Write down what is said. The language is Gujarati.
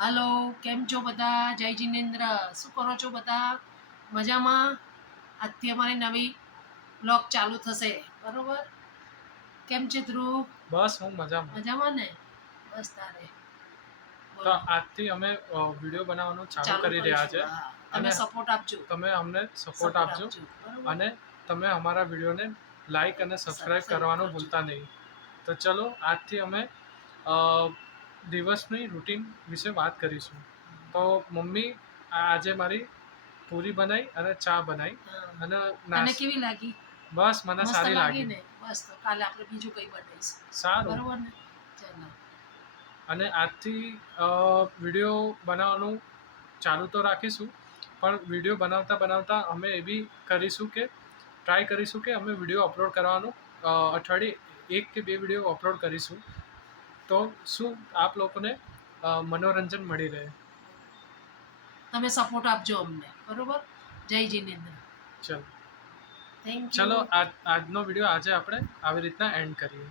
હાલો, કેમ છો બધા? જય જિનેન્દ્ર. શું કરો છો બધા? મજામાં? આજથી અમારી નવી બ્લોગ ચાલુ થશે, બરોબર? કેમ છે ધ્રુવ? બસ હું મજામાં. મજામાં ને? બસ તારે તો બોલો. આજથી અમે વિડીયો બનાવવાનું ચાલુ ચાલુ કરી રહ્યા છે કરીશું. હા, તમે અને સપોર્ટ આપજો. તમે અમને સપોર્ટ આપજો બરોબર? અને તમે અમારા વિડીયોને લાઈક અને સબસ્ક્રાઈબ કરવાનું કરજો. ભૂલતા નહીં. તો ચલો આજથી અમે અ, દિવસની રૂટીન વિશે વાત કરીશું. તો મમ્મી આજે મારી પૂરી બનાવી અને ચા બનાવી હા. અને તને કેવી લાગી? બસ મને મસ્ત સારી લાગી લાગી. ને? બસ તો કાલે આપણે બીજું કંઈ બનાવીશું. સારું. બરોબર ને? ચાલો. અને આજથી વિડીયો બનાવવાનું ચાલુ તો રાખીશું, પણ વિડીયો બનાવતા બનાવતા અમે એવી કરીશું કે ટ્રાય કરીશું કે અમે વિડીયો અપલોડ કરવાનું અઠવાડિયે 1 કે 2 વિડીયો અપલોડ કરીશું. તો શું આપ લોકોને મનોરંજન મળી રહે. તમે સપોર્ટ આપજો અમને, બરોબર? જય જિનેન્દ્ર. ચલો થેન્ક ચલો યુ. આજનો વિડીયો આજે આપણે આવી રીતના એન્ડ કરીએ.